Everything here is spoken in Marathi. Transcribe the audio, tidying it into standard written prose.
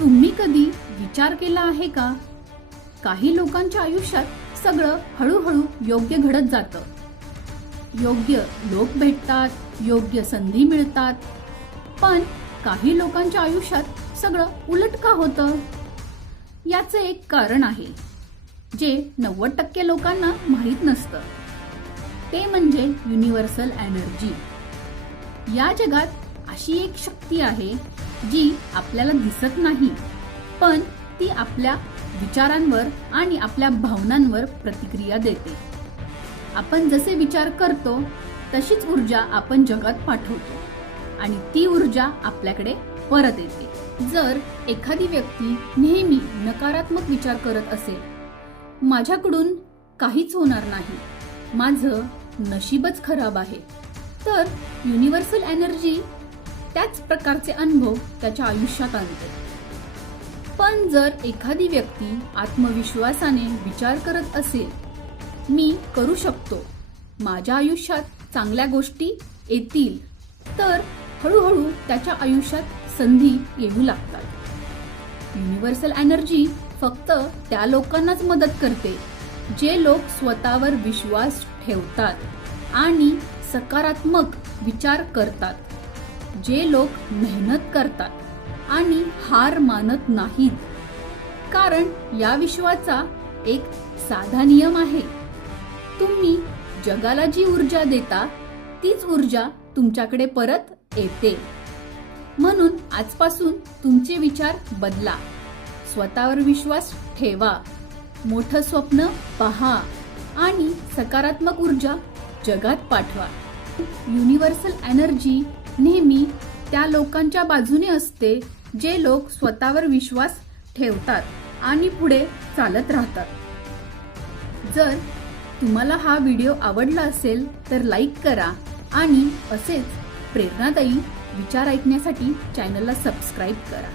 तुम्ही कधी विचार केला आहे का? काही लोकांच्या आयुष्यात सगळं हळूहळू योग्य घडत जातं. योग्य लोक भेटतात, योग्य संधी मिळतात. पण काही लोकांच्या आयुष्यात सगळं उलट का होतं? याचे एक कारण आहे जे 90% लोकांना माहीत नसतं. ते म्हणजे युनिव्हर्सल एनर्जी. या जगात अशी एक शक्ती आहे जी आपल्याला दिसत नाही, पण ती आपल्या विचारांवर आणि आपल्या भावनांवर प्रतिक्रिया देते. आपण जसे विचार करतो तशीच ऊर्जा आपण जगात पाठवतो आणि ती ऊर्जा आपल्याकडे परत येते. जर एखादी व्यक्ती नेहमी नकारात्मक विचार करत असेल, माझ्याकडून काहीच होणार नाही, माझं नशीबच खराब आहे, तर युनिव्हर्सल एनर्जी त्याच प्रकारचे अनुभव त्याच्या आयुष्यात आणते. पण जर एखादी व्यक्ती आत्मविश्वासाने विचार करत असेल, मी करू शकतो, माझ्या आयुष्यात चांगल्या गोष्टी येतील, तर हळूहळू त्याच्या आयुष्यात संधी येऊ लागतात. युनिव्हर्सल एनर्जी फक्त त्या लोकांनाच मदत करते जे लोक स्वतःवर विश्वास ठेवतात आणि सकारात्मक विचार करतात, जे लोक मेहनत करतात आणि हार मानत नाहीत. कारण या विश्वाचा एक साधा नियम आहे, तुम्ही जगाला जी ऊर्जा देता तीच ऊर्जा तुमच्याकडे परत येते. म्हणून आजपासून तुमचे विचार बदला, स्वतःवर विश्वास ठेवा, मोठं स्वप्न पहा आणि सकारात्मक ऊर्जा जगात पाठवा. युनिव्हर्सल एनर्जी नेहमी त्या लोकांच्या बाजूने असते जे लोक स्वतःवर विश्वास ठेवतात आणि पुढे चालत राहतात. जर तुम्हाला हा व्हिडिओ आवडला असेल तर लाईक करा आणि असेच प्रेरणादायी विचार ऐकण्यासाठी चॅनलला सबस्क्राईब करा.